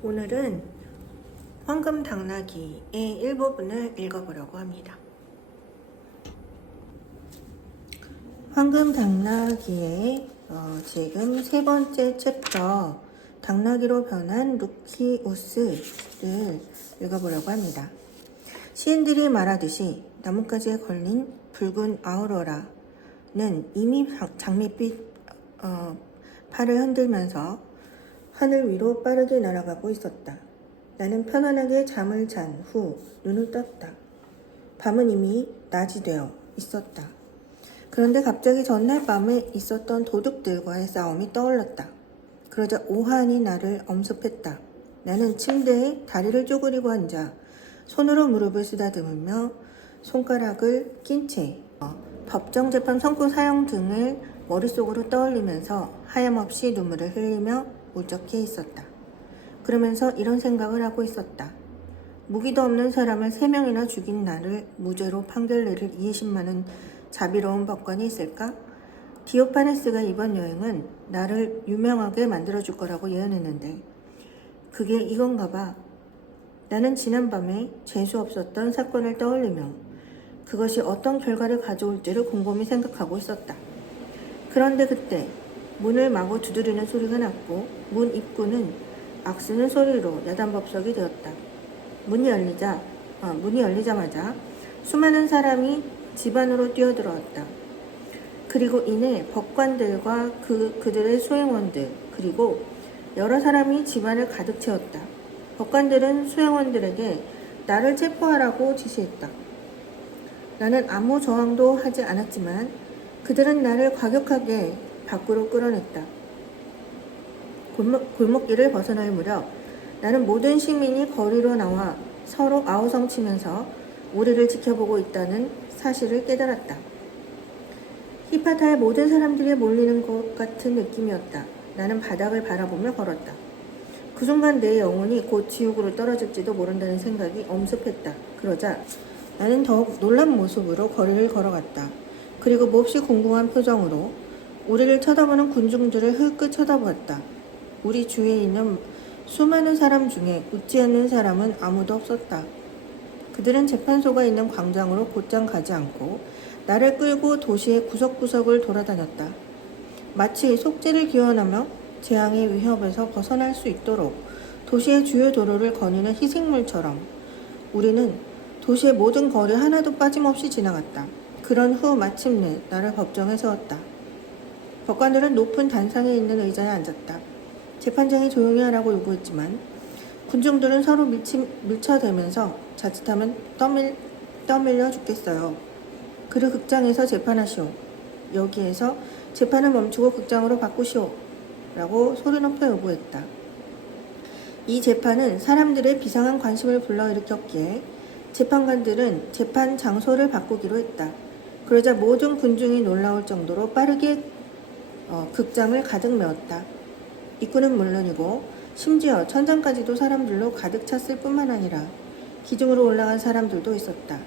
오늘은 황금 당나귀의 일부분을 읽어보려고 합니다. 황금 당나귀의 지금 세 번째 챕터 당나귀로 변한 루키우스를 읽어보려고 합니다. 시인들이 말하듯이 나뭇가지에 걸린 붉은 아우로라는 이미 장밋빛 팔을 흔들면서 하늘 위로 빠르게 날아가고 있었다. 나는 편안하게 잠을 잔 후 눈을 떴다. 밤은 이미 낮이 되어 있었다. 그런데 갑자기 전날 밤에 있었던 도둑들과의 싸움이 떠올랐다. 그러자 오한이 나를 엄습했다. 나는 침대에 다리를 쪼그리고 앉아 손으로 무릎을 쓰다듬으며 손가락을 낀 채 법정재판 선고 사형 등을 머릿속으로 떠올리면서 하염없이 눈물을 흘리며 울적해 있었다. 그러면서 이런 생각을 하고 있었다. 무기도 없는 사람을 3명이나 죽인 나를 무죄로 판결 내릴 20만은 자비로운 법관이 있을까? 디오파네스가 이번 여행은 나를 유명하게 만들어줄 거라고 예언했는데 그게 이건가 봐. 나는 지난밤에 재수 없었던 사건을 떠올리며 그것이 어떤 결과를 가져올지를 곰곰이 생각하고 있었다. 그런데 그때 문을 마구 두드리는 소리가 났고 문 입구는 악쓰는 소리로 야단법석이 되었다. 문이 열리자마자 수많은 사람이 집 안으로 뛰어들어왔다. 그리고 이내 법관들과 그들의 수행원들 그리고 여러 사람이 집 안을 가득 채웠다. 법관들은 수행원들에게 나를 체포하라고 지시했다. 나는 아무 저항도 하지 않았지만 그들은 나를 과격하게 밖으로 끌어냈다. 골목길을 벗어날 무렵 나는 모든 시민이 거리로 나와 서로 아우성치면서 우리를 지켜보고 있다는 사실을 깨달았다. 히파타에 모든 사람들이 몰리는 것 같은 느낌이었다. 나는 바닥을 바라보며 걸었다. 그 순간 내 영혼이 곧 지옥으로 떨어질지도 모른다는 생각이 엄습했다. 그러자 나는 더욱 놀란 모습으로 거리를 걸어갔다. 그리고 몹시 궁금한 표정으로 우리를 쳐다보는 군중들을 흘끗 쳐다보았다. 우리 주위에 있는 수많은 사람 중에 웃지 않는 사람은 아무도 없었다. 그들은 재판소가 있는 광장으로 곧장 가지 않고 나를 끌고 도시의 구석구석을 돌아다녔다. 마치 속죄를 기원하며 재앙의 위협에서 벗어날 수 있도록 도시의 주요 도로를 거니는 희생물처럼 우리는 도시의 모든 거리 하나도 빠짐없이 지나갔다. 그런 후 마침내 나를 법정에 세웠다. 법관들은 높은 단상에 있는 의자에 앉았다. 재판장이 조용히 하라고 요구했지만 군중들은 서로 밀쳐대면서 자칫하면 떠밀려 죽겠어요. 그를 극장에서 재판하시오. 여기에서 재판을 멈추고 극장으로 바꾸시오. 라고 소리 높여 요구했다. 이 재판은 사람들의 비상한 관심을 불러일으켰기에 재판관들은 재판 장소를 바꾸기로 했다. 그러자 모든 군중이 놀라울 정도로 빠르게 극장을 가득 메웠다. 입구는 물론이고 심지어 천장까지도 사람들로 가득 찼을 뿐만 아니라 기둥으로 올라간 사람들도 있었다.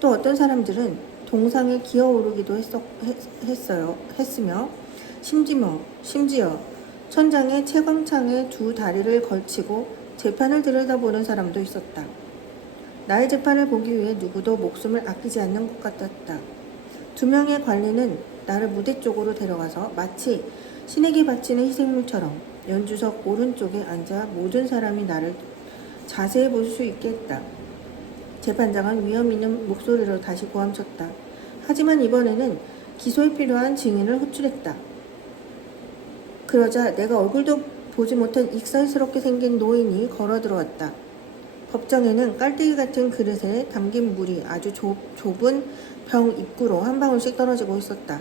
또 어떤 사람들은 동상에 기어오르기도 했으며 심지어 천장에 채광창에 두 다리를 걸치고 재판을 들여다보는 사람도 있었다. 나의 재판을 보기 위해 누구도 목숨을 아끼지 않는 것 같았다. 2명의 관리는 나를 무대 쪽으로 데려가서 마치 신에게 바치는 희생물처럼 연주석 오른쪽에 앉아 모든 사람이 나를 자세히 볼 수 있게 했다. 재판장은 위험 있는 목소리로 다시 고함쳤다. 하지만 이번에는 기소에 필요한 증인을 호출했다. 그러자 내가 얼굴도 보지 못한 익살스럽게 생긴 노인이 걸어 들어왔다. 법정에는 깔때기 같은 그릇에 담긴 물이 아주 좁은 병 입구로 한 방울씩 떨어지고 있었다.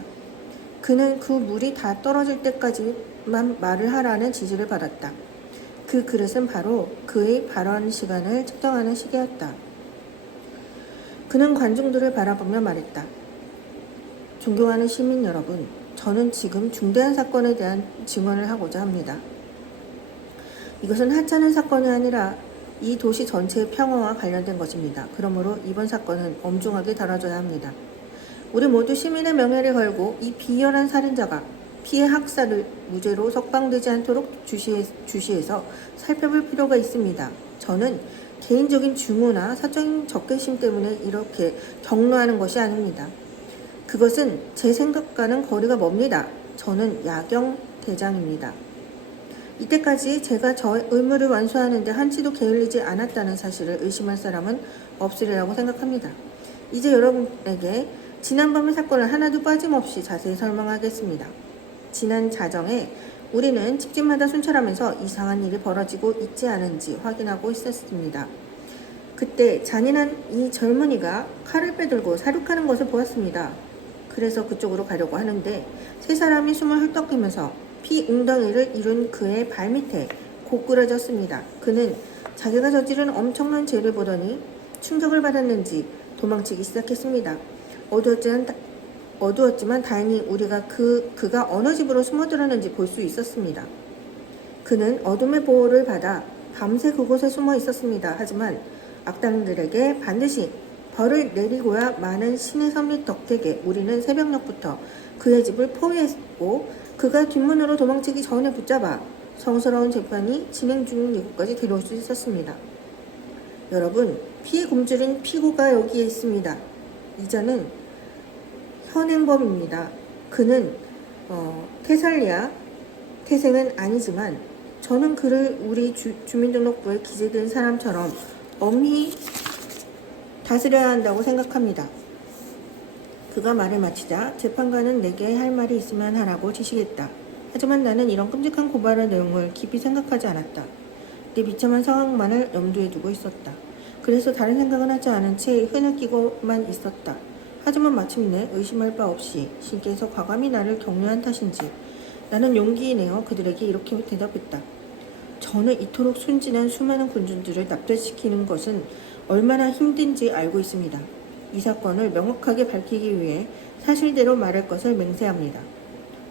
그는 그 물이 다 떨어질 때까지만 말을 하라는 지시를 받았다. 그 그릇은 바로 그의 발언 시간을 측정하는 시계였다. 그는 관중들을 바라보며 말했다. 존경하는 시민 여러분, 저는 지금 중대한 사건에 대한 증언을 하고자 합니다. 이것은 하찮은 사건이 아니라 이 도시 전체의 평화와 관련된 것입니다. 그러므로 이번 사건은 엄중하게 다뤄져야 합니다. 우리 모두 시민의 명예를 걸고 이 비열한 살인자가 피해 학살을 무죄로 석방되지 않도록 주시해서 살펴볼 필요가 있습니다. 저는 개인적인 증오나 사적인 적개심 때문에 이렇게 격노하는 것이 아닙니다. 그것은 제 생각과는 거리가 멉니다. 저는 야경 대장입니다. 이때까지 제가 저의 의무를 완수하는데 한치도 게을리지 않았다는 사실을 의심할 사람은 없으리라고 생각합니다. 이제 여러분에게 지난밤의 사건을 하나도 빠짐없이 자세히 설명하겠습니다. 지난 자정에 우리는 집집마다 순찰하면서 이상한 일이 벌어지고 있지 않은지 확인하고 있었습니다. 그때 잔인한 이 젊은이가 칼을 빼들고 사륙하는 것을 보았습니다. 그래서 그쪽으로 가려고 하는데 세 사람이 숨을 헐떡이면서 피 웅덩이를 이룬 그의 발밑에 고꾸라졌습니다. 그는 자기가 저지른 엄청난 죄를 보더니 충격을 받았는지 도망치기 시작했습니다. 어두웠지만 다행히 우리가 그가 어느 집으로 숨어들었는지 볼 수 있었습니다. 그는 어둠의 보호를 받아 밤새 그곳에 숨어 있었습니다. 하지만 악당들에게 반드시 벌을 내리고야 마는 신의 섭리 덕택에 우리는 새벽녘부터 그의 집을 포위했고 그가 뒷문으로 도망치기 전에 붙잡아 성스러운 재판이 진행 중인 이곳까지 데려올 수 있었습니다. 여러분, 피해 굶주린 피고가 여기에 있습니다. 이자는 현행범입니다. 그는 테살리아 태생은 아니지만 저는 그를 우리 주민등록부에 기재된 사람처럼 엄히 다스려야 한다고 생각합니다. 그가 말을 마치자 재판관은 내게 할 말이 있으면 하라고 지시했다. 하지만 나는 이런 끔찍한 고발의 내용을 깊이 생각하지 않았다. 내 비참한 상황만을 염두에 두고 있었다. 그래서 다른 생각은 하지 않은 채 흐느끼고만 있었다. 하지만 마침내 의심할 바 없이 신께서 과감히 나를 격려한 탓인지 나는 용기 내어 그들에게 이렇게 대답했다. 저는 이토록 순진한 수많은 군중들을 납득시키는 것은 얼마나 힘든지 알고 있습니다. 이 사건을 명확하게 밝히기 위해 사실대로 말할 것을 맹세합니다.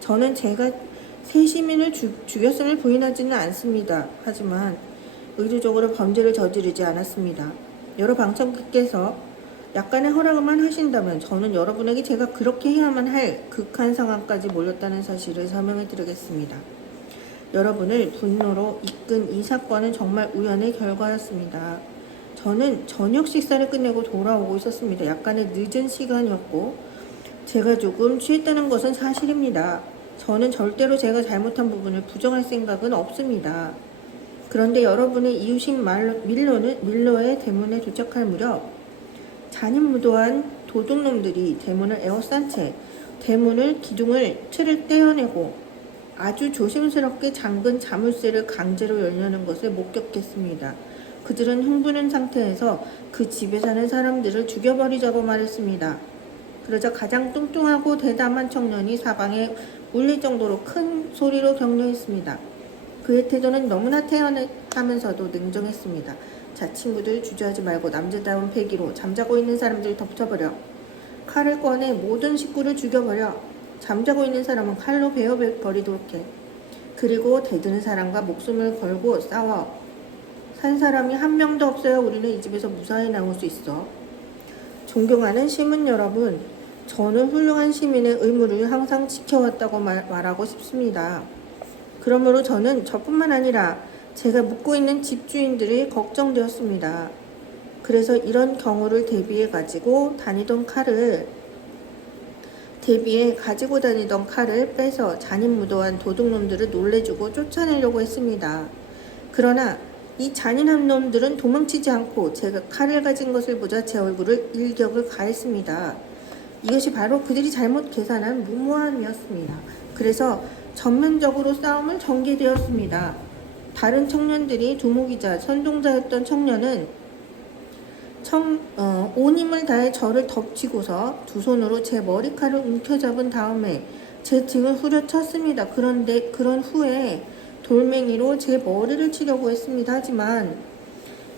저는 제가 세 시민을 죽였음을 부인하지는 않습니다. 하지만 의도적으로 범죄를 저지르지 않았습니다. 여러 방청객께서 약간의 허락만 하신다면 저는 여러분에게 제가 그렇게 해야만 할 극한 상황까지 몰렸다는 사실을 설명해 드리겠습니다. 여러분을 분노로 이끈 이 사건은 정말 우연의 결과였습니다. 저는 저녁 식사를 끝내고 돌아오고 있었습니다. 약간의 늦은 시간이었고 제가 조금 취했다는 것은 사실입니다. 저는 절대로 제가 잘못한 부분을 부정할 생각은 없습니다. 그런데 여러분의 이웃인 밀러의 대문에 도착할 무렵 잔인무도한 도둑놈들이 대문을 에워싼 채 대문을 틀을 떼어내고 아주 조심스럽게 잠근 자물쇠를 강제로 열려는 것을 목격했습니다. 그들은 흥분한 상태에서 그 집에 사는 사람들을 죽여버리자고 말했습니다. 그러자 가장 뚱뚱하고 대담한 청년이 사방에 울릴 정도로 큰 소리로 격려했습니다. 그의 태도는 너무나 태연하면서도 냉정했습니다. 자, 친구들 주저하지 말고 남자다운 패기로 잠자고 있는 사람들을 덮쳐버려. 칼을 꺼내 모든 식구를 죽여버려. 잠자고 있는 사람은 칼로 베어버리도록 해. 그리고 대드는 사람과 목숨을 걸고 싸워. 산 사람이 한 명도 없어야 우리는 이 집에서 무사히 나올 수 있어. 존경하는 시민 여러분, 저는 훌륭한 시민의 의무를 항상 지켜왔다고 말하고 싶습니다. 그러므로 저는 저뿐만 아니라 제가 묵고 있는 집주인들이 걱정되었습니다. 그래서 이런 경우를 대비해 가지고 다니던 칼을 빼서 잔인무도한 도둑놈들을 놀래주고 쫓아내려고 했습니다. 그러나 이 잔인한 놈들은 도망치지 않고 제가 칼을 가진 것을 보자 제 얼굴을 일격을 가했습니다. 이것이 바로 그들이 잘못 계산한 무모함이었습니다. 그래서 전면적으로 싸움을 전개되었습니다. 다른 청년들이 두목이자 선동자였던 청년은 온 힘을 다해 저를 덮치고서 두 손으로 제 머리칼을 움켜잡은 다음에 제 등을 후려쳤습니다. 그런데 그런 후에 돌멩이로 제 머리를 치려고 했습니다. 하지만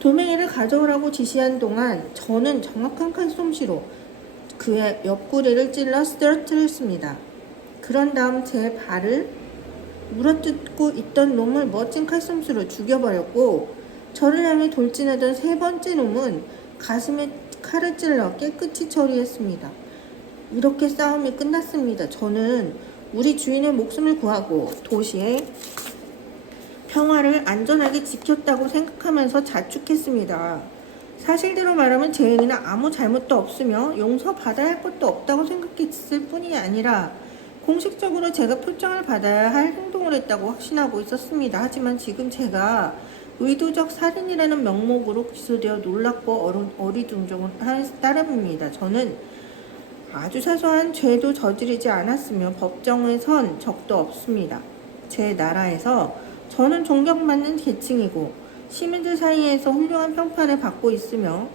돌멩이를 가져오라고 지시한 동안 저는 정확한 칼솜씨로 그의 옆구리를 찔러 쓰러뜨렸습니다. 그런 다음 제 발을 물어뜯고 있던 놈을 멋진 칼솜씨로 죽여버렸고 저를 향해 돌진하던 세 번째 놈은 가슴에 칼을 찔러 깨끗이 처리했습니다. 이렇게 싸움이 끝났습니다. 저는 우리 주인의 목숨을 구하고 도시의 평화를 안전하게 지켰다고 생각하면서 자축했습니다. 사실대로 말하면 제 행위는 아무 잘못도 없으며 용서받아야 할 것도 없다고 생각했을 뿐이 아니라 공식적으로 제가 표창을 받아야 할 행동을 했다고 확신하고 있었습니다. 하지만 지금 제가 의도적 살인이라는 명목으로 기소되어 놀랍고 어리둥절한 따름입니다. 저는 아주 사소한 죄도 저지르지 않았으며 법정에 선 적도 없습니다. 제 나라에서 저는 존경받는 계층이고 시민들 사이에서 훌륭한 평판을 받고 있으며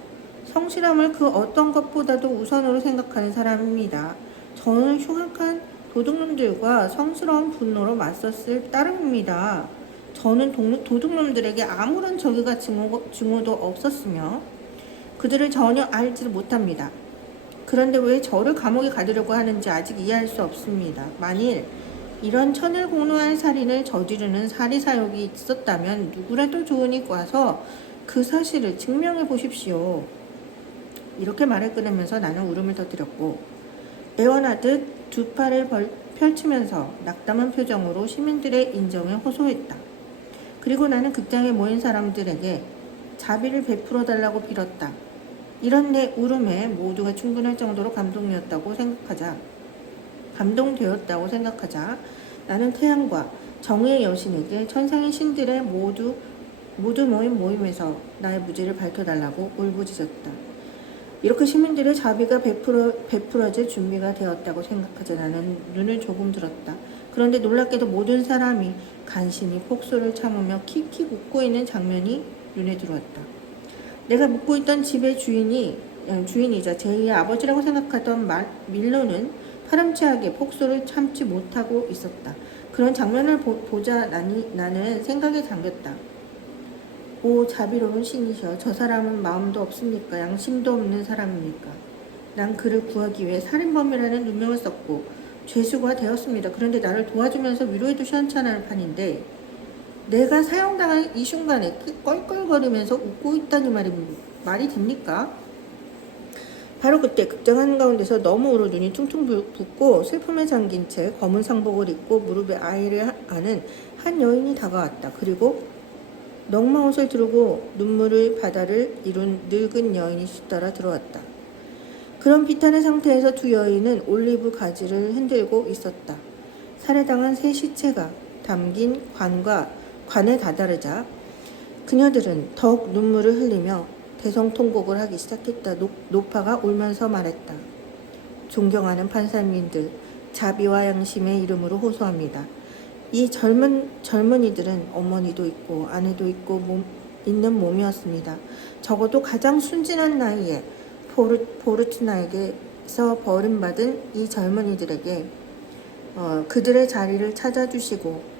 성실함을 그 어떤 것보다도 우선으로 생각하는 사람입니다. 저는 흉악한 도둑놈들과 성스러운 분노로 맞섰을 따름입니다. 저는 도둑놈들에게 아무런 적의가 증오도 없었으며 그들을 전혀 알지 못합니다. 그런데 왜 저를 감옥에 가두려고 하는지 아직 이해할 수 없습니다. 만일 이런 천을공노할 살인을 저지르는 사리사욕이 있었다면 누구라도 좋으니 와서 그 사실을 증명해 보십시오. 이렇게 말을 끊으면서 나는 울음을 터뜨렸고 애원하듯 두 팔을 펼치면서 낙담한 표정으로 시민들의 인정에 호소했다. 그리고 나는 극장에 모인 사람들에게 자비를 베풀어 달라고 빌었다. 이런 내 울음에 모두가 충분할 정도로 감동되었다고 생각하자 나는 태양과 정의의 여신에게 천상의 신들의 모두 모인 모임에서 나의 무죄를 밝혀달라고 울부짖었다. 이렇게 시민들의 자비가 베풀어질 준비가 되었다고 생각하자 나는 눈을 조금 들었다. 그런데 놀랍게도 모든 사람이 간신히 폭소를 참으며 킥킥 웃고 있는 장면이 눈에 들어왔다. 내가 묵고 있던 집의 주인이자 제2의 아버지라고 생각하던 밀로는 파렴치하게 폭소를 참지 못하고 있었다. 그런 장면을 보자 나는 생각에 잠겼다. 오 자비로운 신이셔. 저 사람은 마음도 없습니까? 양심도 없는 사람입니까? 난 그를 구하기 위해 살인범이라는 누명을 썼고 죄수가 되었습니다. 그런데 나를 도와주면서 위로해도 시원찮을 판인데 내가 사형당한 이 순간에 껄껄거리면서 웃고 있다니 말이 됩니까? 바로 그때 극장 한가운데서 너무 울어 눈이 퉁퉁 붓고 슬픔에 잠긴 채 검은 상복을 입고 무릎에 아이를 안은 한 여인이 다가왔다. 그리고 넝마옷을 두르고 눈물의 바다를 이룬 늙은 여인이 뒤따라 들어왔다. 그런 비탄의 상태에서 두 여인은 올리브 가지를 흔들고 있었다. 살해당한 세 시체가 담긴 관에 다다르자 그녀들은 더욱 눈물을 흘리며 대성통곡을 하기 시작했다. 노파가 울면서 말했다. 존경하는 판사님들, 자비와 양심의 이름으로 호소합니다. 이 젊은이들은 어머니도 있고 아내도 있고 있는 몸이었습니다. 적어도 가장 순진한 나이에 포르투나에게서 버림받은 이 젊은이들에게 그들의 자리를 찾아주시고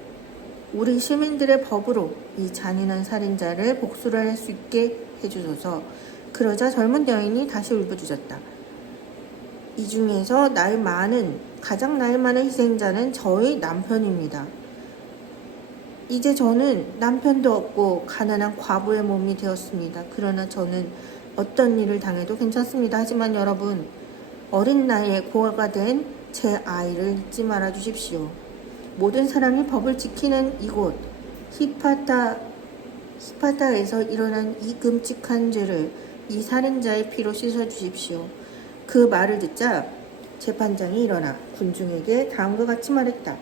우리 시민들의 법으로 이 잔인한 살인자를 복수를 할 수 있게 해주소서. 그러자 젊은 여인이 다시 울부짖었다. 이 중에서 가장 나이 많은 희생자는 저의 남편입니다. 이제 저는 남편도 없고 가난한 과부의 몸이 되었습니다. 그러나 저는 어떤 일을 당해도 괜찮습니다. 하지만 여러분, 어린 나이에 고아가 된 제 아이를 잊지 말아 주십시오. 모든 사람이 법을 지키는 이곳 스파타에서 일어난 이 끔찍한 죄를 이 살인자의 피로 씻어주십시오. 그 말을 듣자 재판장이 일어나 군중에게 다음과 같이 말했다.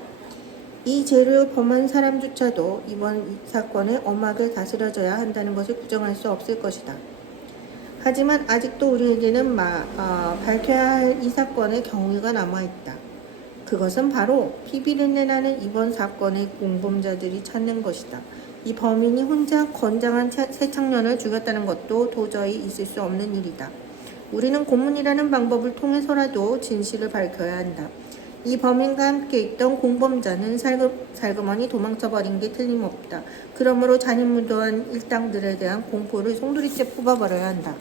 이 죄를 범한 사람조차도 이번 사건에 엄하게 다스려져야 한다는 것을 부정할 수 없을 것이다. 하지만 아직도 우리에게는 밝혀야 할 이 사건의 경위가 남아있다. 그것은 바로 피비린내 나는 이번 사건의 공범자들이 찾는 것이다. 이 범인이 혼자 건장한 새 청년을 죽였다는 것도 도저히 있을 수 없는 일이다. 우리는 고문이라는 방법을 통해서라도 진실을 밝혀야 한다. 이 범인과 함께 있던 공범자는 살그머니 도망쳐버린 게 틀림없다. 그러므로 잔인무도한 일당들에 대한 공포를 송두리째 뽑아버려야 한다.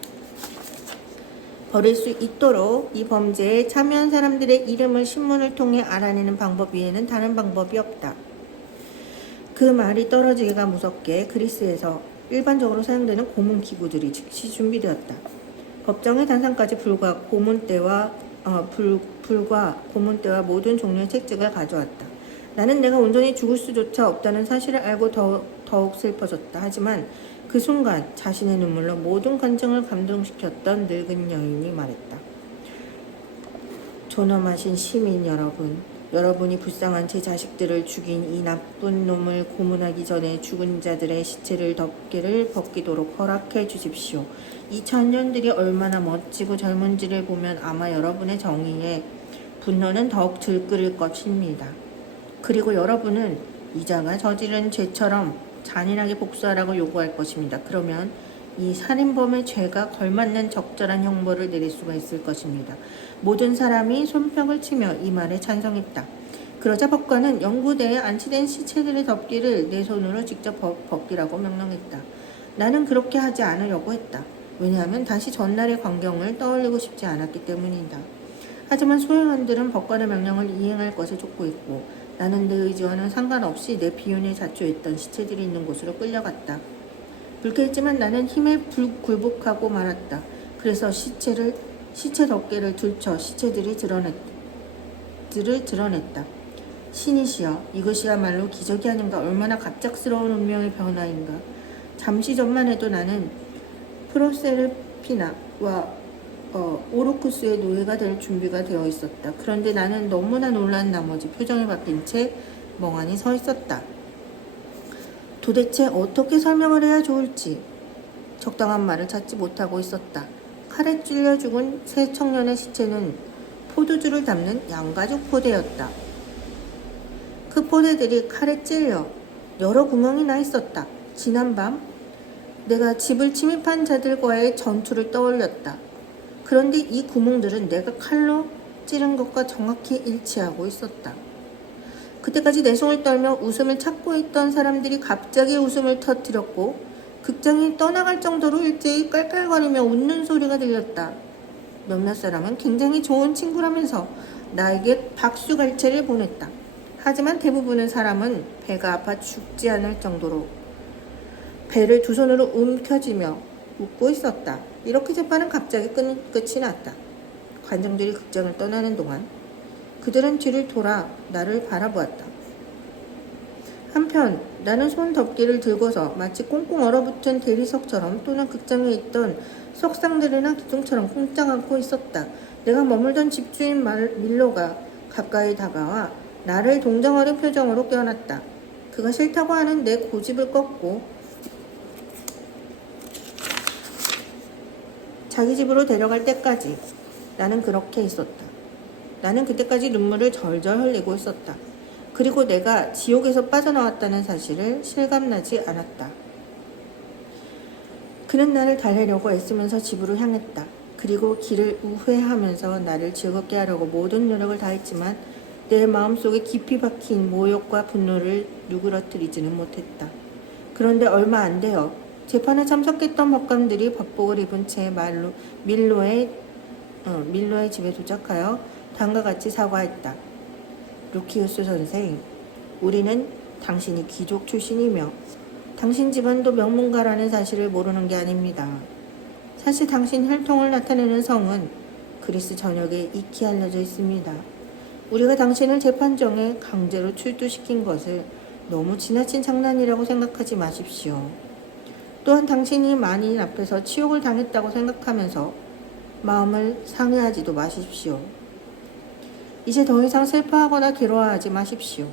버릴 수 있도록 이 범죄에 참여한 사람들의 이름을 신문을 통해 알아내는 방법 외에는 다른 방법이 없다. 그 말이 떨어지기가 무섭게 그리스에서 일반적으로 사용되는 고문기구들이 즉시 준비되었다. 법정의 단상까지 불과 고문대와 불과 고문대와 모든 종류의 책찍을 가져왔다. 나는 내가 온전히 죽을 수조차 없다는 사실을 알고 더욱 슬퍼졌다. 하지만 그 순간 자신의 눈물로 모든 감정을 감동시켰던 늙은 여인이 말했다. 존엄하신 시민 여러분, 여러분이 불쌍한 제 자식들을 죽인 이 나쁜 놈을 고문하기 전에 죽은 자들의 시체를 덮개를 벗기도록 허락해 주십시오. 이 천년들이 얼마나 멋지고 젊은지를 보면 아마 여러분의 정의에 분노는 더욱 들끓을 것입니다. 그리고 여러분은 이자가 저지른 죄처럼 잔인하게 복수하라고 요구할 것입니다. 그러면 이 살인범의 죄가 걸맞는 적절한 형벌을 내릴 수가 있을 것입니다. 모든 사람이 손뼉을 치며 이 말에 찬성했다. 그러자 법관은 연구대에 안치된 시체들의 덮개를 내 손으로 직접 벗기라고 명령했다. 나는 그렇게 하지 않으려고 했다. 왜냐하면 다시 전날의 광경을 떠올리고 싶지 않았기 때문이다. 하지만 소행원들은 법관의 명령을 이행할 것을 촉구했고 나는 내 의지와는 상관없이 내 비운에 자초했던 시체들이 있는 곳으로 끌려갔다. 불쾌했지만 나는 힘에 굴복하고 말았다. 그래서 시체 덮개를 들쳐 시체들을 드러냈다. 신이시여, 이것이야말로 기적이 아닌가. 얼마나 갑작스러운 운명의 변화인가. 잠시 전만 해도 나는 프로세르피나와 오로쿠스의 노예가 될 준비가 되어 있었다. 그런데 나는 너무나 놀란 나머지 표정이 바뀐 채 멍하니 서 있었다. 도대체 어떻게 설명을 해야 좋을지 적당한 말을 찾지 못하고 있었다. 칼에 찔려 죽은 세 청년의 시체는 포도주를 담는 양가죽 포대였다. 그 포대들이 칼에 찔려 여러 구멍이 나 있었다. 지난밤 내가 집을 침입한 자들과의 전투를 떠올렸다. 그런데 이 구멍들은 내가 칼로 찌른 것과 정확히 일치하고 있었다. 그때까지 내숭을 떨며 웃음을 찾고 있던 사람들이 갑자기 웃음을 터뜨렸고 극장이 떠나갈 정도로 일제히 깔깔거리며 웃는 소리가 들렸다. 몇몇 사람은 굉장히 좋은 친구라면서 나에게 박수갈채를 보냈다. 하지만 대부분의 사람은 배가 아파 죽지 않을 정도로 배를 두 손으로 움켜쥐며 웃고 있었다. 이렇게 재판은 갑자기 끝이 났다. 관중들이 극장을 떠나는 동안 그들은 뒤를 돌아 나를 바라보았다. 한편 나는 손 덮개를 들고서 마치 꽁꽁 얼어붙은 대리석처럼 또는 극장에 있던 석상들이나 기둥처럼 꼼짝 않고 있었다. 내가 머물던 집주인 밀로가 가까이 다가와 나를 동정하는 표정으로 껴안았다. 그가 싫다고 하는 내 고집을 꺾고 자기 집으로 데려갈 때까지 나는 그렇게 있었다. 나는 그때까지 눈물을 절절 흘리고 있었다. 그리고 내가 지옥에서 빠져나왔다는 사실을 실감나지 않았다. 그는 나를 달래려고 애쓰면서 집으로 향했다. 그리고 길을 우회하면서 나를 즐겁게 하려고 모든 노력을 다했지만 내 마음속에 깊이 박힌 모욕과 분노를 누그러뜨리지는 못했다. 그런데 얼마 안 되어 재판에 참석했던 법관들이 법복을 입은 채 밀로의 집에 도착하여 다음과 같이 사과했다. 루키우스 선생, 우리는 당신이 귀족 출신이며 당신 집안도 명문가라는 사실을 모르는 게 아닙니다. 사실 당신 혈통을 나타내는 성은 그리스 전역에 익히 알려져 있습니다. 우리가 당신을 재판정에 강제로 출두시킨 것을 너무 지나친 장난이라고 생각하지 마십시오. 또한 당신이 만인 앞에서 치욕을 당했다고 생각하면서 마음을 상해하지도 마십시오. 이제 더 이상 슬퍼하거나 괴로워하지 마십시오.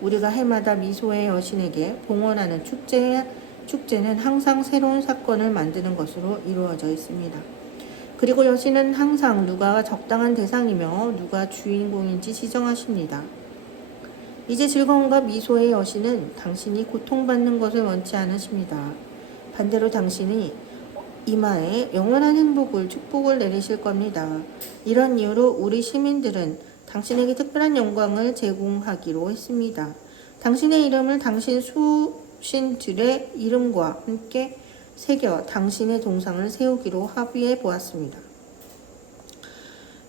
우리가 해마다 미소의 여신에게 봉헌하는 축제는 항상 새로운 사건을 만드는 것으로 이루어져 있습니다. 그리고 여신은 항상 누가 적당한 대상이며 누가 주인공인지 지정하십니다. 이제 즐거움과 미소의 여신은 당신이 고통받는 것을 원치 않으십니다. 반대로 당신이 이마에 영원한 축복을 내리실 겁니다. 이런 이유로 우리 시민들은 당신에게 특별한 영광을 제공하기로 했습니다. 당신의 이름을 당신 수신들의 이름과 함께 새겨 당신의 동상을 세우기로 합의해 보았습니다.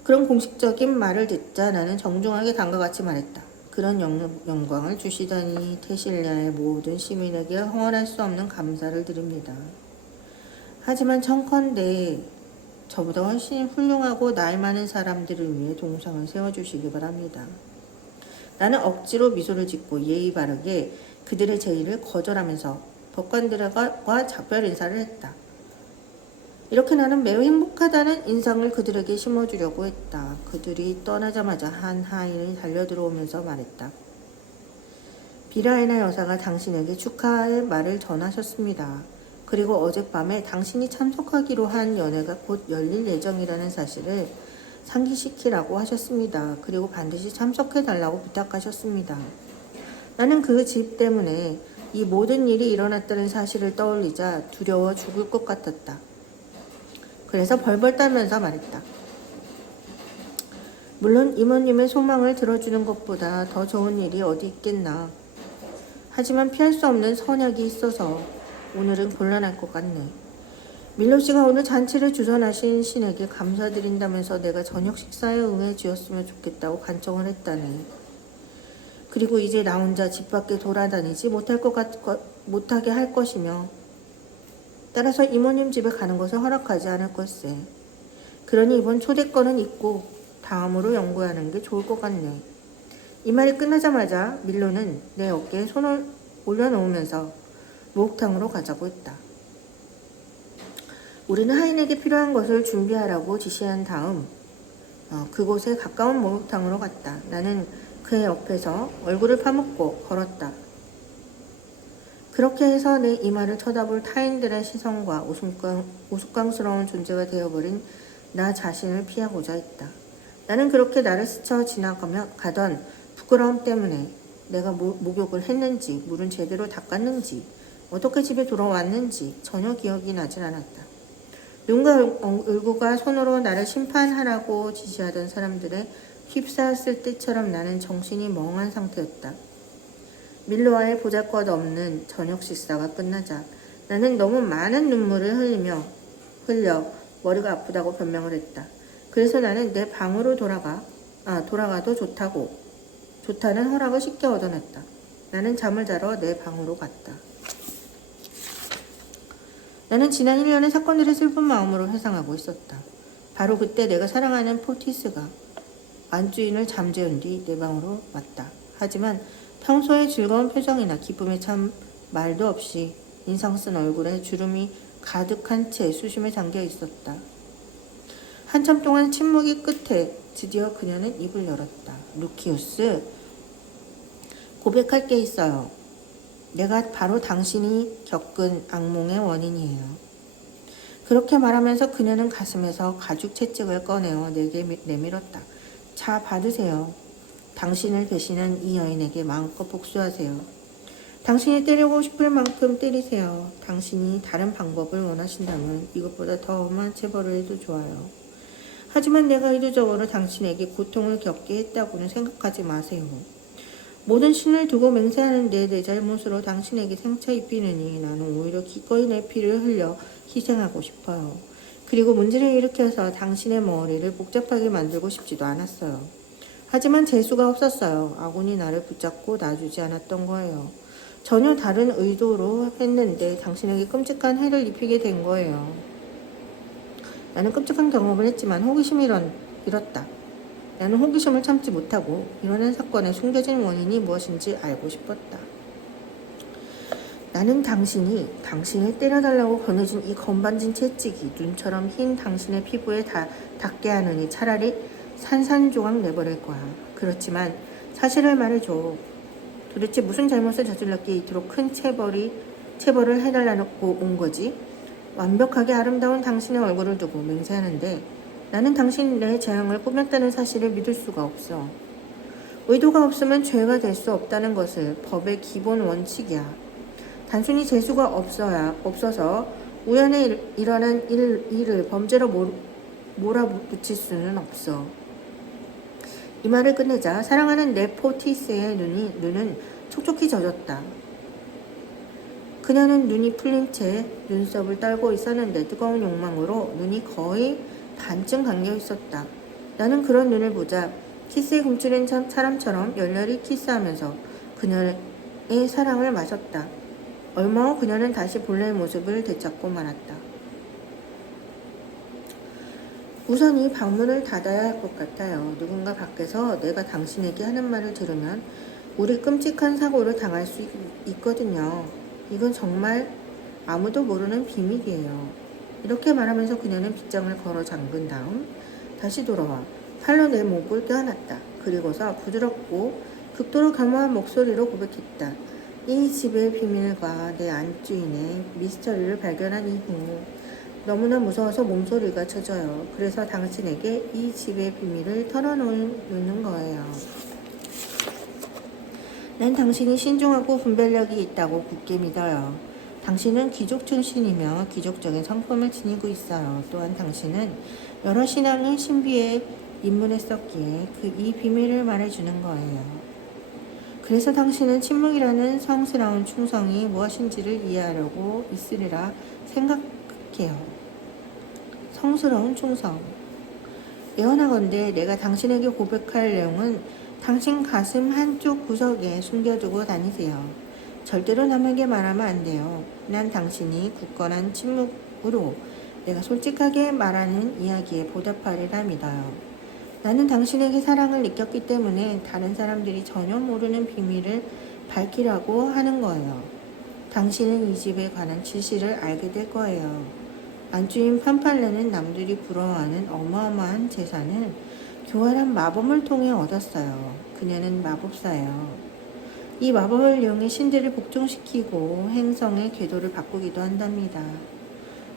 그런 공식적인 말을 듣자 나는 정중하게 다음과 같이 말했다. 그런 영광을 주시다니 테실리아의 모든 시민에게 허언할 수 없는 감사를 드립니다. 하지만 청컨대 저보다 훨씬 훌륭하고 나이 많은 사람들을 위해 동상을 세워주시기 바랍니다. 나는 억지로 미소를 짓고 예의 바르게 그들의 제의를 거절하면서 법관들과 작별 인사를 했다. 이렇게 나는 매우 행복하다는 인상을 그들에게 심어주려고 했다. 그들이 떠나자마자 한 하인이 달려들어오면서 말했다. 비라이나 여사가 당신에게 축하의 말을 전하셨습니다. 그리고 어젯밤에 당신이 참석하기로 한 연회가 곧 열릴 예정이라는 사실을 상기시키라고 하셨습니다. 그리고 반드시 참석해달라고 부탁하셨습니다. 나는 그 집 때문에 이 모든 일이 일어났다는 사실을 떠올리자 두려워 죽을 것 같았다. 그래서 벌벌 떨면서 말했다. 물론 이모님의 소망을 들어주는 것보다 더 좋은 일이 어디 있겠나. 하지만 피할 수 없는 선약이 있어서 오늘은 곤란할 것 같네. 밀로 씨가 오늘 잔치를 주선하신 신에게 감사드린다면서 내가 저녁 식사에 응해 주었으면 좋겠다고 간청을 했다네. 그리고 이제 나 혼자 집 밖에 돌아다니지 못하게 할 것이며 따라서 이모님 집에 가는 것을 허락하지 않을 것세. 그러니 이번 초대권은 잊고 다음으로 연구하는 게 좋을 것 같네. 이 말이 끝나자마자 밀로는 내 어깨에 손을 올려놓으면서 목욕탕으로 가자고 했다. 우리는 하인에게 필요한 것을 준비하라고 지시한 다음 그곳에 가까운 목욕탕으로 갔다. 나는 그의 옆에서 얼굴을 파묻고 걸었다. 그렇게 해서 내 이마를 쳐다볼 타인들의 시선과 우스꽝스러운 존재가 되어버린 나 자신을 피하고자 했다. 나는 그렇게 나를 스쳐 지나가며 가던 부끄러움 때문에 내가 목욕을 했는지, 물은 제대로 닦았는지, 어떻게 집에 돌아왔는지 전혀 기억이 나질 않았다. 누군가 을구가 손으로 나를 심판하라고 지시하던 사람들의 휩싸였을 때처럼 나는 정신이 멍한 상태였다. 밀로와의 보잘것없는 저녁 식사가 끝나자 나는 너무 많은 눈물을 흘려 머리가 아프다고 변명을 했다. 그래서 나는 내 방으로 돌아가도 좋다는 허락을 쉽게 얻어냈다. 나는 잠을 자러 내 방으로 갔다. 나는 지난 1년의 사건들을 슬픈 마음으로 회상하고 있었다. 바로 그때 내가 사랑하는 포티스가 안주인을 잠재운 뒤 내 방으로 왔다. 하지만 평소의 즐거운 표정이나 기쁨에 참 말도 없이 인상 쓴 얼굴에 주름이 가득한 채 수심에 잠겨 있었다. 한참 동안 침묵이 끝에 드디어 그녀는 입을 열었다. 루키우스, 고백할 게 있어요. 내가 바로 당신이 겪은 악몽의 원인이에요. 그렇게 말하면서 그녀는 가슴에서 가죽 채찍을 꺼내어 내게 내밀었다. 자, 받으세요. 당신을 배신한 이 여인에게 마음껏 복수하세요. 당신이 때리고 싶을 만큼 때리세요. 당신이 다른 방법을 원하신다면 이것보다 더 엄한 체벌을 해도 좋아요. 하지만 내가 의도적으로 당신에게 고통을 겪게 했다고는 생각하지 마세요. 모든 신을 두고 맹세하는데 내 잘못으로 당신에게 상처 입히느니 나는 오히려 기꺼이 내 피를 흘려 희생하고 싶어요. 그리고 문제를 일으켜서 당신의 머리를 복잡하게 만들고 싶지도 않았어요. 하지만 재수가 없었어요. 아군이 나를 붙잡고 놔주지 않았던 거예요. 전혀 다른 의도로 했는데 당신에게 끔찍한 해를 입히게 된 거예요. 나는 끔찍한 경험을 했지만 호기심이 일었다. 나는 호기심을 참지 못하고 일어난 사건의 숨겨진 원인이 무엇인지 알고 싶었다. 나는 당신을 때려달라고 권해준 이 건반진 채찍이 눈처럼 흰 당신의 피부에 닿게 하느니 차라리 산산조각 내버릴 거야. 그렇지만 사실을 말해줘. 도대체 무슨 잘못을 저질렀기에 이토록 큰 체벌을 해달라고 온 거지? 완벽하게 아름다운 당신의 얼굴을 두고 맹세하는데 나는 당신의 재앙을 꾸몄다는 사실을 믿을 수가 없어. 의도가 없으면 죄가 될 수 없다는 것을 법의 기본 원칙이야. 단순히 재수가 없어서 우연에 일어난 일을 범죄로 몰아붙일 수는 없어. 이 말을 끝내자 사랑하는 네포티스의 눈은 촉촉히 젖었다. 그녀는 눈이 풀린 채 눈썹을 떨고 있었는데 뜨거운 욕망으로 눈이 거의 반쯤 감겨 있었다. 나는 그런 눈을 보자 키스에 꿈틀인 사람처럼 열렬히 키스하면서 그녀의 사랑을 마셨다. 얼마 후 그녀는 다시 본래의 모습을 되찾고 말았다. 우선 이 방문을 닫아야 할 것 같아요. 누군가 밖에서 내가 당신에게 하는 말을 들으면 우리 끔찍한 사고를 당할 수 있거든요. 이건 정말 아무도 모르는 비밀이에요. 이렇게 말하면서 그녀는 빗장을 걸어 잠근 다음 다시 돌아와 팔로 내 목을 껴안았다. 그리고서 부드럽고 극도로 겸허한 목소리로 고백했다. 이 집의 비밀과 내 안주인의 미스터리를 발견한 이후 너무나 무서워서 몸소리가 젖어요. 그래서 당신에게 이 집의 비밀을 털어놓는 거예요. 난 당신이 신중하고 분별력이 있다고 굳게 믿어요. 당신은 귀족 출신이며 귀족적인 성품을 지니고 있어요. 또한 당신은 여러 신앙의 신비에 입문했었기에 이 비밀을 말해주는 거예요. 그래서 당신은 침묵이라는 성스러운 충성이 무엇인지를 이해하려고 있으리라 생각해요. 성스러운 충성. 예언하건대 내가 당신에게 고백할 내용은 당신 가슴 한쪽 구석에 숨겨두고 다니세요. 절대로 남에게 말하면 안 돼요. 난 당신이 굳건한 침묵으로 내가 솔직하게 말하는 이야기에 보답하리라 믿어요. 나는 당신에게 사랑을 느꼈기 때문에 다른 사람들이 전혀 모르는 비밀을 밝히라고 하는 거예요. 당신은 이 집에 관한 진실을 알게 될 거예요. 안주인 판팔레는 남들이 부러워하는 어마어마한 재산을 교활한 마법을 통해 얻었어요. 그녀는 마법사예요. 이 마법을 이용해 신들을 복종시키고 행성의 궤도를 바꾸기도 한답니다.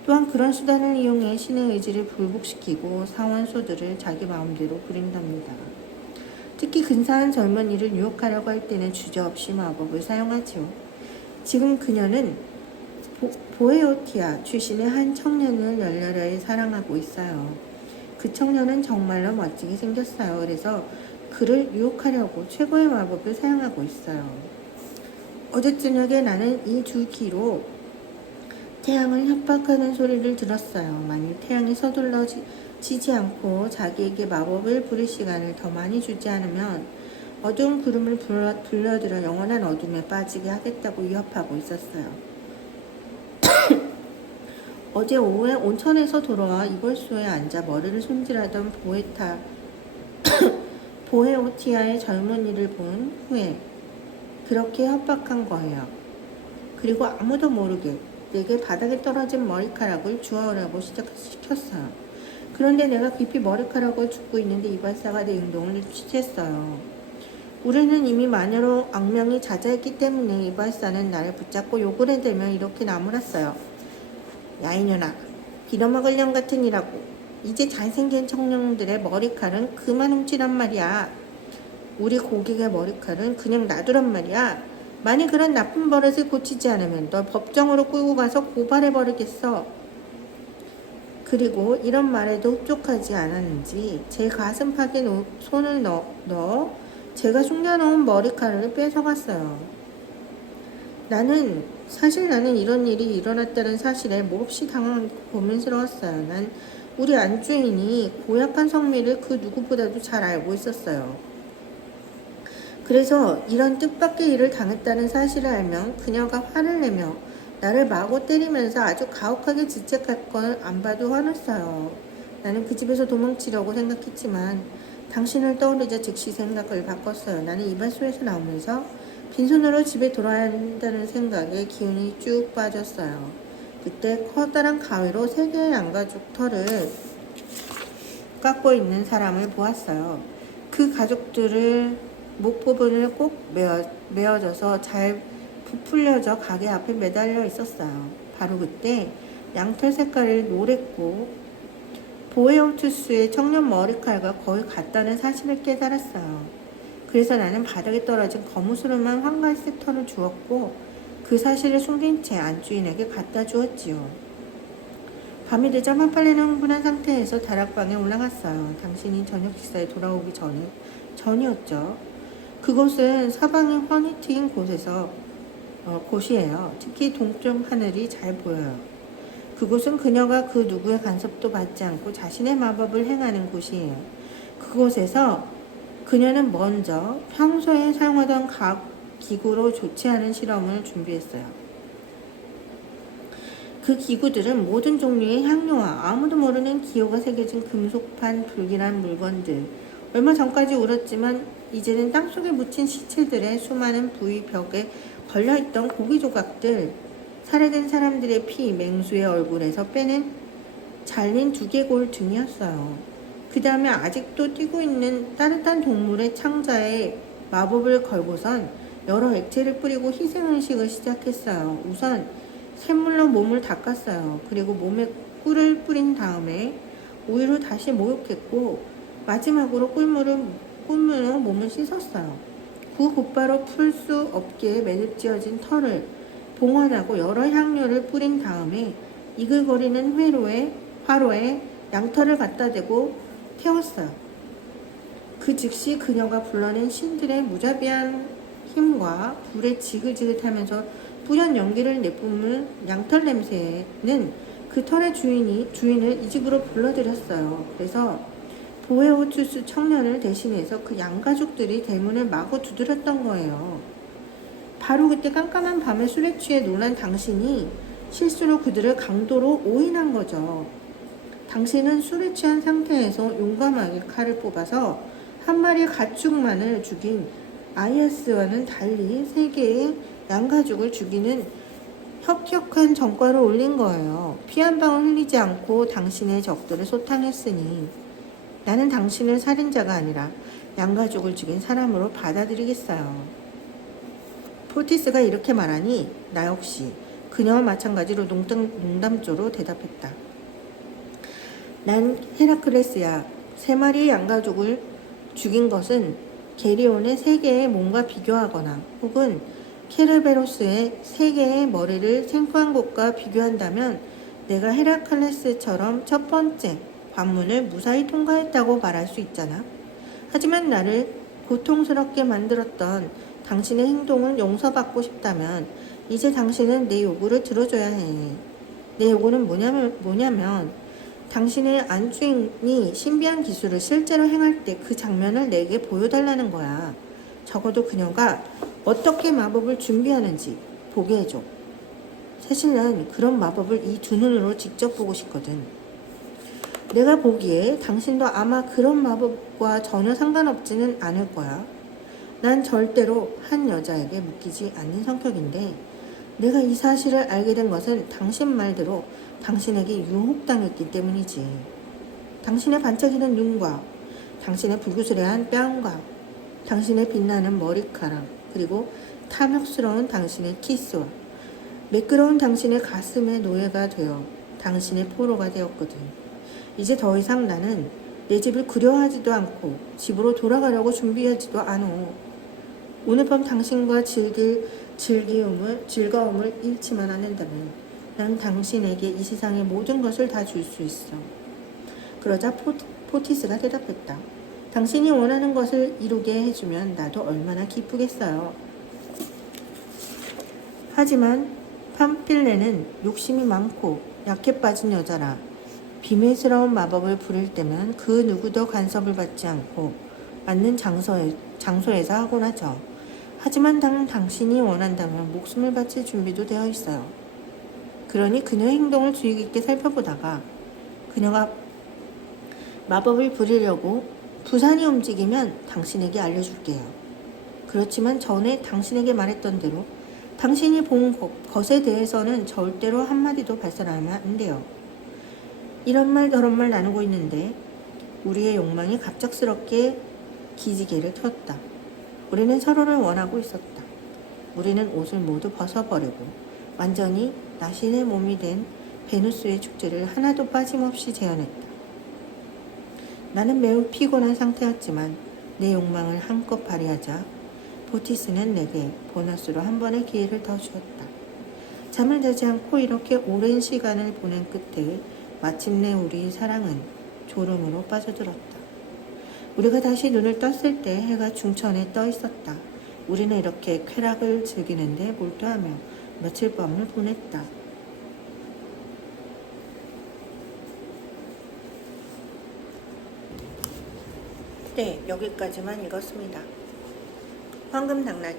또한 그런 수단을 이용해 신의 의지를 불복시키고 사원소들을 자기 마음대로 부린답니다. 특히 근사한 젊은이를 유혹하려고 할 때는 주저없이 마법을 사용하지요. 지금 그녀는 보에오티아 출신의 한 청년을 열렬히 사랑하고 있어요. 그 청년은 정말로 멋지게 생겼어요. 그래서 그를 유혹하려고 최고의 마법을 사용하고 있어요. 어제 저녁에 나는 이 두 귀로 태양을 협박하는 소리를 들었어요. 만일 태양이 서둘러지지 않고 자기에게 마법을 부릴 시간을 더 많이 주지 않으면 어두운 구름을 불러들여 영원한 어둠에 빠지게 하겠다고 위협하고 있었어요. 어제 오후에 온천에서 돌아와 이불소에 앉아 머리를 손질하던 보헤오티아의 젊은이를 본 후에 그렇게 협박한 거예요. 그리고 아무도 모르게 내게 바닥에 떨어진 머리카락을 주워오라고 시켰어요. 그런데 내가 깊이 머리카락을 줍고 있는데 이발사가 내 행동을 취했어요. 우리는 이미 마녀로 악명이 자자했기 때문에 이발사는 나를 붙잡고 욕을 해대며 이렇게 나무랐어요. 야 이년아, 빌어먹을 년 같은 이라고. 이제 잘생긴 청년들의 머리칼은 그만 훔치란 말이야. 우리 고객의 머리칼은 그냥 놔두란 말이야. 만일 그런 나쁜 버릇을 고치지 않으면 널 법정으로 끌고 가서 고발해버리겠어. 그리고 이런 말에도 흡족하지 않았는지 제 가슴팍에 손을 넣어 제가 숨겨놓은 머리카락을 뺏어갔어요. 사실 나는 이런 일이 일어났다는 사실에 몹시 당황하고 고민스러웠어요. 난 우리 안주인이 고약한 성미를 그 누구보다도 잘 알고 있었어요. 그래서 이런 뜻밖의 일을 당했다는 사실을 알면 그녀가 화를 내며 나를 마구 때리면서 아주 가혹하게 질책할 걸 안 봐도 화났어요. 나는 그 집에서 도망치려고 생각했지만 당신을 떠오르자 즉시 생각을 바꿨어요. 나는 이발소에서 나오면서 빈손으로 집에 돌아야 한다는 생각에 기운이 쭉 빠졌어요. 그때 커다란 가위로 3개의 양가죽 털을 깎고 있는 사람을 보았어요. 그 가죽들을 목 부분을 꼭 메어져서 잘 부풀려져 가게 앞에 매달려 있었어요. 바로 그때 양털 색깔이 노랬고 보헤오투스의 청년 머리칼과 거의 같다는 사실을 깨달았어요. 그래서 나는 바닥에 떨어진 거무스름한 황갈색 털을 주었고 그 사실을 숨긴 채 안주인에게 갖다 주었지요. 밤이 되자 판팔레는 흥분한 상태에서 다락방에 올라갔어요. 당신이 저녁 식사에 돌아오기 전이었죠. 그곳은 사방이 훤히 트인 곳이에요. 특히 동쪽 하늘이 잘 보여요. 그곳은 그녀가 그 누구의 간섭도 받지 않고 자신의 마법을 행하는 곳이에요. 그곳에서 그녀는 먼저 평소에 사용하던 과학 기구로 좋지 않은 실험을 준비했어요. 그 기구들은 모든 종류의 향료와 아무도 모르는 기호가 새겨진 금속판 불길한 물건들. 얼마 전까지 울었지만 이제는 땅속에 묻힌 시체들의 수많은 부위 벽에 걸려있던 고기 조각들, 살해된 사람들의 피, 맹수의 얼굴에서 빼낸 잘린 두개골 등이었어요. 그 다음에 아직도 뛰고 있는 따뜻한 동물의 창자에 마법을 걸고선 여러 액체를 뿌리고 희생의식을 시작했어요. 우선 샘물로 몸을 닦았어요. 그리고 몸에 꿀을 뿌린 다음에 우유로 다시 목욕했고 마지막으로 꿀물로 몸을 씻었어요. 그 곧바로 풀 수 없게 매듭지어진 털을 봉헌하고 여러 향료를 뿌린 다음에 이글거리는 화로에 양털을 갖다 대고 태웠어요. 그 즉시 그녀가 불러낸 신들의 무자비한 힘과 불에 지긋지긋하면서 뿌연 연기를 내뿜은 양털 냄새는 그 털의 주인을 이 집으로 불러들였어요. 그래서 보헤오투스 청년을 대신해서 그 양가족들이 대문을 마구 두드렸던 거예요. 바로 그때 깜깜한 밤에 술에 취해 놀란 당신이 실수로 그들을 강도로 오인한 거죠. 당신은 술에 취한 상태에서 용감하게 칼을 뽑아서 한 마리의 가축만을 죽인 아이아스와는 달리 3개의 양가족을 죽이는 혁혁한 전과를 올린 거예요. 피 한 방울 흘리지 않고 당신의 적들을 소탕했으니 나는 당신을 살인자가 아니라 양가족을 죽인 사람으로 받아들이겠어요. 포티스가 이렇게 말하니 나 역시 그녀와 마찬가지로 농담조로 대답했다. 난 헤라클레스야. 3마리의 양가족을 죽인 것은 게리온의 3개의 몸과 비교하거나 혹은 케르베로스의 3개의 머리를 생포한 것과 비교한다면 내가 헤라클레스처럼 첫 번째 관문을 무사히 통과했다고 말할 수 있잖아. 하지만 나를 고통스럽게 만들었던 당신의 행동을 용서받고 싶다면 이제 당신은 내 요구를 들어줘야 해. 내 요구는 뭐냐면 당신의 안주인이 신비한 기술을 실제로 행할 때 그 장면을 내게 보여달라는 거야. 적어도 그녀가 어떻게 마법을 준비하는지 보게 해줘. 사실 난 그런 마법을 이 두 눈으로 직접 보고 싶거든. 내가 보기에 당신도 아마 그런 마법과 전혀 상관없지는 않을 거야. 난 절대로 한 여자에게 묶이지 않는 성격인데 내가 이 사실을 알게 된 것은 당신 말대로 당신에게 유혹당했기 때문이지. 당신의 반짝이는 눈과 당신의 불구스레한 뺨과 당신의 빛나는 머리카락 그리고 탐욕스러운 당신의 키스와 매끄러운 당신의 가슴의 노예가 되어 당신의 포로가 되었거든. 이제 더 이상 나는 내 집을 그리워하지도 않고 집으로 돌아가려고 준비하지도 않어. 오늘 밤 당신과 즐길 즐거움을 잃지만 않는다면 난 당신에게 이 세상의 모든 것을 다 줄 수 있어. 그러자 포티스가 대답했다. 당신이 원하는 것을 이루게 해주면 나도 얼마나 기쁘겠어요. 하지만 팜필레는 욕심이 많고 약해 빠진 여자라 비밀스러운 마법을 부릴 때면 그 누구도 간섭을 받지 않고 맞는 장소에서 하곤 하죠. 하지만 당신이 원한다면 목숨을 바칠 준비도 되어 있어요. 그러니 그녀의 행동을 주의 깊게 살펴보다가 그녀가 마법을 부리려고 부산이 움직이면 당신에게 알려줄게요. 그렇지만 전에 당신에게 말했던 대로 당신이 본 것에 대해서는 절대로 한마디도 발설하면 안 돼요. 이런 말 저런 말 나누고 있는데 우리의 욕망이 갑작스럽게 기지개를 켰다. 우리는 서로를 원하고 있었다. 우리는 옷을 모두 벗어버리고 완전히 나신의 몸이 된 베누스의 축제를 하나도 빠짐없이 재현했다. 나는 매우 피곤한 상태였지만 내 욕망을 한껏 발휘하자 포티스는 내게 보너스로 한 번의 기회를 더 주었다. 잠을 자지 않고 이렇게 오랜 시간을 보낸 끝에 마침내 우리의 사랑은 졸음으로 빠져들었다. 우리가 다시 눈을 떴을 때 해가 중천에 떠 있었다. 우리는 이렇게 쾌락을 즐기는데 몰두하며 며칠 밤을 보냈다. 네, 여기까지만 읽었습니다. 황금 당나귀.